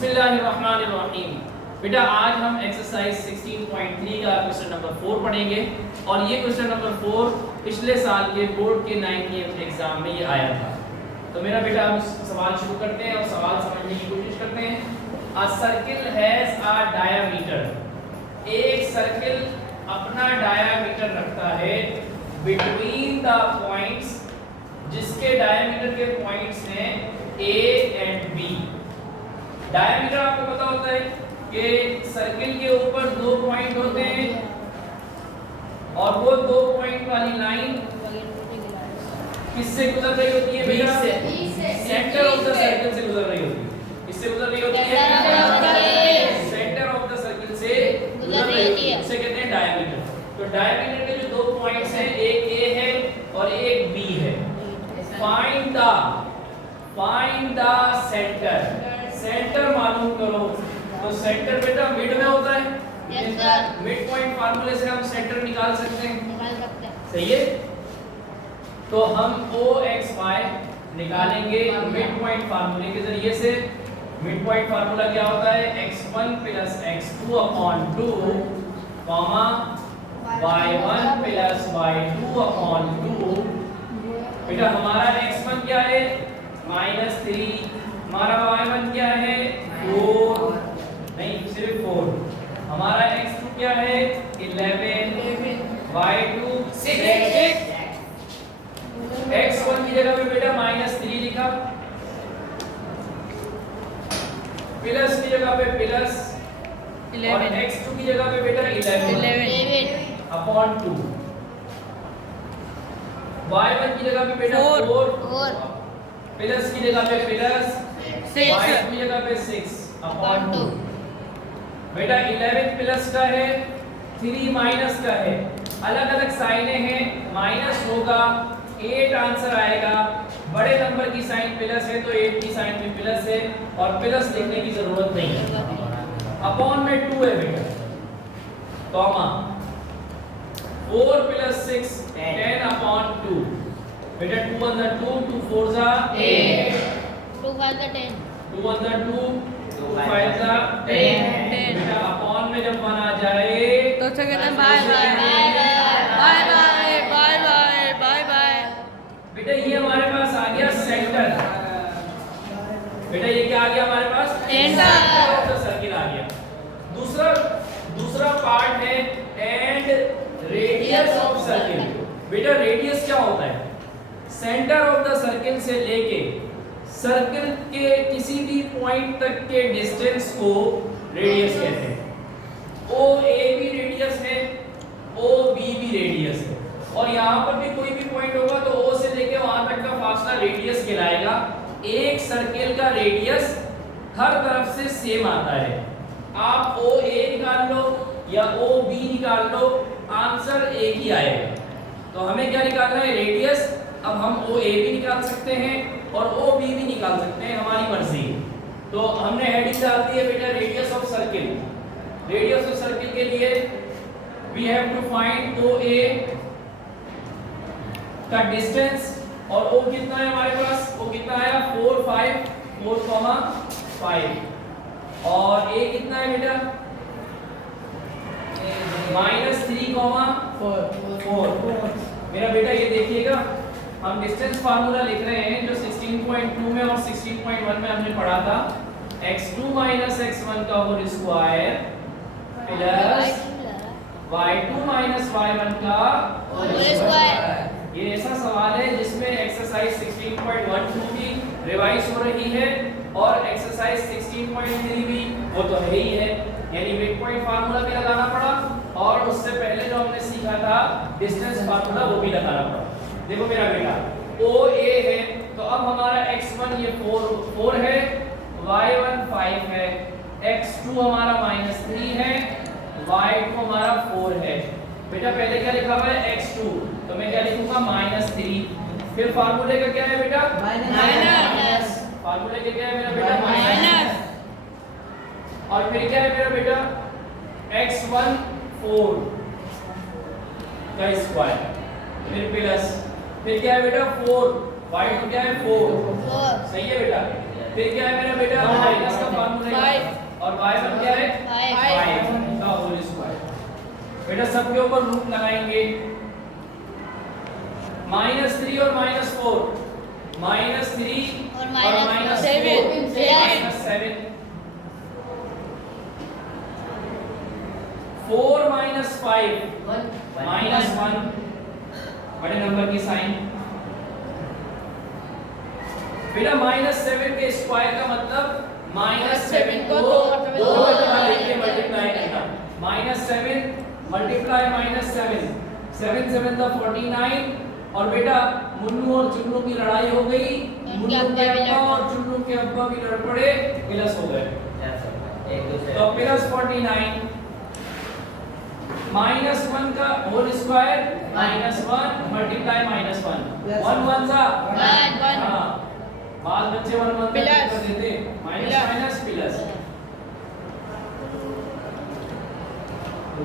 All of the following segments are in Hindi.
बिस्मिल्लाहिर्रहमानिर्रहीम। बेटा आज हम एक्सरसाइज 16.3 का क्वेश्चन नंबर 4 पढ़ेंगे और ये क्वेश्चन नंबर 4 पिछले साल के बोर्ड के 9th एग्जाम में ये आया था। तो मेरा बेटा हम सवाल शुरू करते हैं और सवाल समझने की कोशिश करते हैं। अ सर्किल हैज अ डायामीटर। एक सर्किल अपना डायामीटर रखता है बिटवीन द पॉइंट्स, जिसके डायामीटर के पॉइंट्स हैं A एंड B। डायमीटर आपको पता होता है कि सर्किल के ऊपर दो पॉइंट होते हैं और वो दो पॉइंट वाली लाइन किससे गुजर रही होती है बेटा? सेंटर ऑफ द सर्किल से गुजर रही होती है। किससे गुजर रही होती है? सेंटर ऑफ द सर्किल से गुजर रही होती है। इसे कहते हैं डायमीटर। तो डायमीटर के जो दो पॉइंट्स हैं, एक A है और एक B है। Find the centre. सेंटर मालूम करो। तो सेंटर बेटा मिड में होता है। मिड पॉइंट फार्मूले से हम सेंटर निकाल सकते हैं। सही है। तो हम OXY निकालेंगे मिड पॉइंट फार्मूले के जरिए से। मिड पॉइंट फार्मूला क्या होता है? x1 + x2 / 2, y1 + y2 / 2। बेटा हमारा x1 क्या है? -3। हमारा y1 क्या है? 4। नहीं, सिर्फ 4। हमारा x2 क्या है? 11। y2 6। x1 की जगह पे बेटा -3 लिखा, प्लस की जगह पे प्लस 11 और x2 की जगह पे बेटा 11 अपॉन 2। y1 की जगह पे बेटा 4 प्लस की जगह पे प्लस 6 y2 की जगह पे 6 अपॉन 2। बेटा 11 प्लस का है, 3 माइनस का है। अलग अलग साइनें हैं, माइनस होगा 8 आंसर आएगा। बड़े नंबर की साइन प्लस है तो 8 की साइन भी प्लस है और प्लस लिखने की जरूरत नहीं है। अपॉन में 2 है बेटा, कॉमा 4 + 6 10 अपॉन 2। बेटा 2 × 2 2 4 8 2 5 10 2 × 2 2 5 10। बेटा अपॉन में जब 1 आ जाए तो क्या कहते हैं? Bye bye bye bye bye bye bye. बेटा ये हमारे पास आ गया सेंटर। बेटा ये क्या आ गया हमारे पास? सेंटर ऑफ द सर्किल आ गया। दूसरा पार्ट है एंड रेडियस ऑफ सर्किल। बेटा रेडियस क्या होता है? सेंटर ऑफ द सर्किल से लेके सर्किल के किसी भी पॉइंट तक के डिस्टेंस को रेडियस कहते हैं। OA भी रेडियस है, OB भी रेडियस है और यहाँ पर भी कोई भी पॉइंट होगा तो O से लेके वहां तक का फासला रेडियस कहलाएगा। एक सर्किल का रेडियस हर तरफ से सेम आता है। आप OA निकाल लो या OB निकाल लो, आंसर एक ही आएगा। तो हमें क्या निकालना है? रेडियस। अब हम OA भी निकाल सकते हैं और OB भी निकाल सकते हैं, हमारी मर्जी। तो हमने हेडिंग डाल दी है बेटा radius of circle. Radius of circle के लिए we have to find OA का डिस्टेंस और O कितना है हमारे पास? O कितना आया? 4 5 4,5 और A कितना है बेटा? -3,4। मेरा बेटा ये देखिएगा, हम डिस्टेंस फार्मूला लिख रहे हैं जो 16.2 में और 16.1 में हमने पढ़ा था। x2 - x1 का whole square plus y2 - y1 का होल स्क्वायर। ये ऐसा सवाल है जिसमें एक्सरसाइज 16.12 भी रिवाइज हो रही है और एक्सरसाइज 16.3 भी, वो तो है ही है। यानी मिड पॉइंट फार्मूला भी लगाना पड़ा और उससे पहले जो हमने सीखा था डिस्टेंस फार्मूला वो भी लगाना पड़ा। देखो मेरा बेटा OA है तो अब हमारा x1 ये 4 है, y1 5 है, x2 हमारा -3 है, y2 हमारा 4 है। बेटा पहले क्या लिखा हुआ है? x2, तो मैं क्या लिखूंगा? -3। फिर फार्मूले का क्या है बेटा? माइनस। फार्मूले का क्या है मेरा बेटा? माइनस। और फिर क्या है मेरा बेटा? x1 4 का स्क्वायर, फिर प्लस, फिर क्या है बेटा? 4, y2 क्या है? 4। सही है बेटा। फिर क्या है मेरा बेटा? माइनस का फार्मूला सबके ऊपर रूट लगाएंगे। -3 और -4, -3 और -4 -7, 4 -5 -1, बड़े नंबर की साइन। बेटा -7 के स्क्वायर का मतलब -7 को 2 जगह लेके मल्टीप्लाई करना। -7 मल्टीप्लाई -7, 7 7 दा 49। और बेटा मुन्नू और चुन्नू की लड़ाई हो गई, मुन्नू के अब्बा और चुन्नू के अब्बा भी लड़ पड़े, प्लस हो गए। तो प्लस 49 -1 का होल स्क्वायर -1 मल्टीप्लाई -1, 1 1 सा 1 हां, बाल बच्चे 1 1 कर देते, माइनस माइनस प्लस।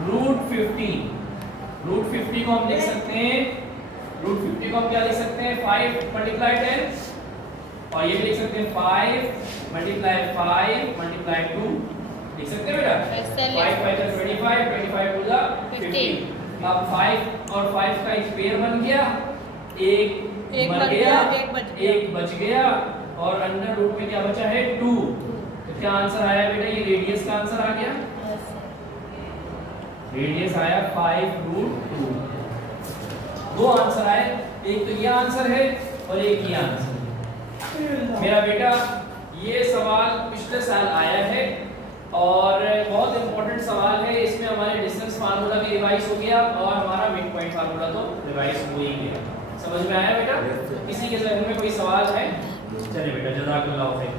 रूट 50 को हम लिख सकते हैं, रूट 50 को हम क्या लिख सकते हैं, 5 मल्टीप्लाई 10, और ये भी लिख सकते हैं 5 मल्टीप्लाई 5 मल्टीप्लाई 2, लिख सकते हैं बेटा। 5 5 का 25, 25 टू द 50। अब 5 और 5 का एक पेयर बन गया, एक मर गया, एक बच गया, और अंडर रूट में क्या बचा है 2। तो क्या आंसर आया बेटा, ये रेडियस का आंसर आ गया। रेडियस आया 5√2। दो आंसर आए, एक तो ये आंसर है और एक ये आंसर। मेरा बेटा ये सवाल पिछले साल आया है और बहुत इंपॉर्टेंट सवाल है। इसमें हमारे डिस्टेंस फार्मूला भी रिवाइज हो गया और हमारा मिड पॉइंट फार्मूला तो रिवाइज हो ही गया। समझ में आया बेटा? किसी के जहन में कोई सवाल है? चलिए बेटा, जज़ाकल्लाह खैर।